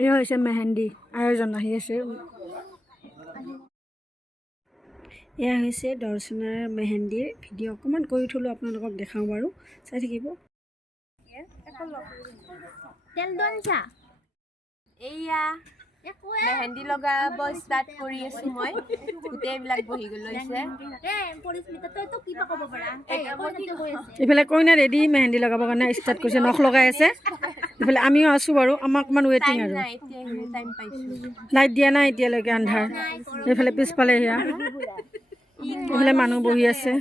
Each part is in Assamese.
এয়া হৈছে মেহেন্দি আয়োজন আহি আছে। এয়া হৈছে দৰ্শনাৰ মেহেন্দিৰ ভিডিঅ' অকণমান কৰি থ'লোঁ, আপোনালোকক দেখাওঁ বাৰু, চাই থাকিব। এইয়া মেহেন্দি লগাব ষ্টাৰ্ট কৰি আছো মই, গোটেইবিলাক বহি লৈছে। ইফালে কইনা ৰেডি মেহেন্দি লগাবৰ কাৰণে ষ্টাৰ্ট কৰিছে, নখ লগাই আছে। ইফালে আমিও আছোঁ বাৰু, আমাক অকণমান ৱেটিং আৰু। লাইট দিয়া নাই এতিয়ালৈকে, আন্ধাৰ। এইফালে পিছফালে সেয়া এইফালে মানুহ বহি আছে।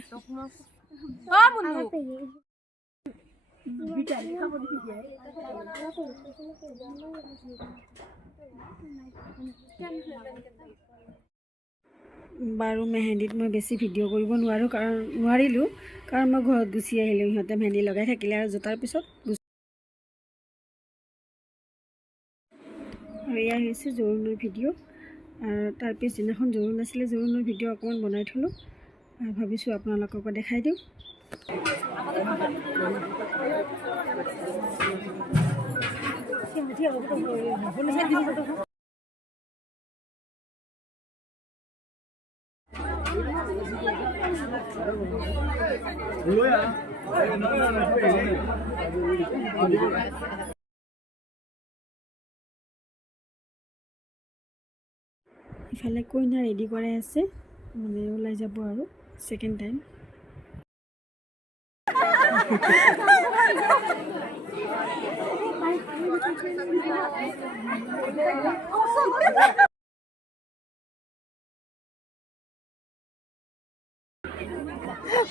বাৰু মেহেন্দিত মই বেছি ভিডিঅ' কৰিব নোৱাৰিলোঁ, কাৰণ মই ঘৰত গুচি আহিলোঁ। সিহঁতে মেহেন্দি লগাই থাকিলে আৰু জোতাৰ পিছত আৰু এয়া হৈছে জোৰোণৰ ভিডিঅ'। আৰু তাৰ পিছদিনাখন জোৰোণ আছিলে, জোৰোণৰ ভিডিঅ' অকণমান বনাই থ'লোঁ আৰু ভাবিছোঁ আপোনালোককো দেখাই দিওঁ। ইফালে কইনা ৰেডি কৰাই আছে, মানে ওলাই যাব আৰু ছেকেণ্ড টাইম।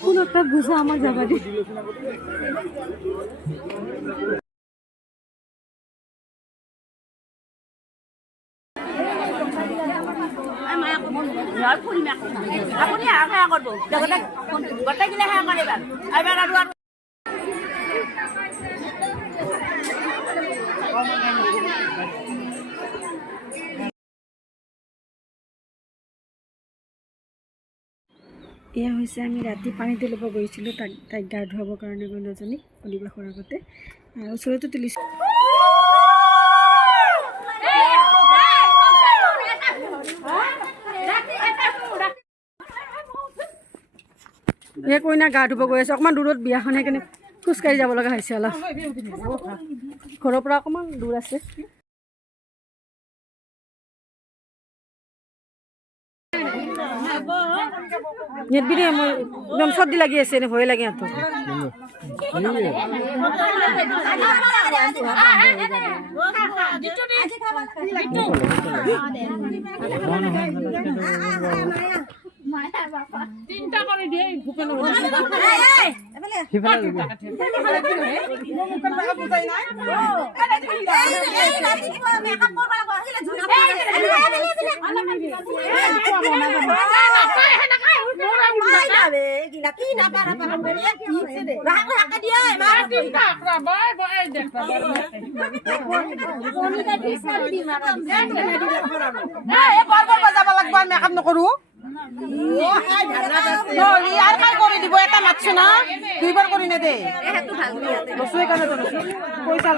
কোন একটা বুঝা আমাৰ জায়গাটি এয়া হৈছে আমি ৰাতি পানীতে ল'ব গৈছিলোঁ, তাইক গা ধুৱাবৰ কাৰণে কইনাজনীক অলিবাসৰ আগতে ওচৰতে তুলিছোঁ। এই কইনা গা ধুব গৈ আছে, অকণমান দূৰত বিয়াখন, সেইকাৰণে খোজকাঢ়ি যাব লগা হৈছে। অলপ ঘৰৰ পৰা অকণমান দূৰ আছে। নেটবিৰে মই একদম চৰ্দি লাগি আছে, এনে ভয় লাগে সিহঁতৰ। চিন্তা কৰি দিয়ে নকৰো দিব এটা মাতছো না দুইবাৰ কৰি নেদে পইচা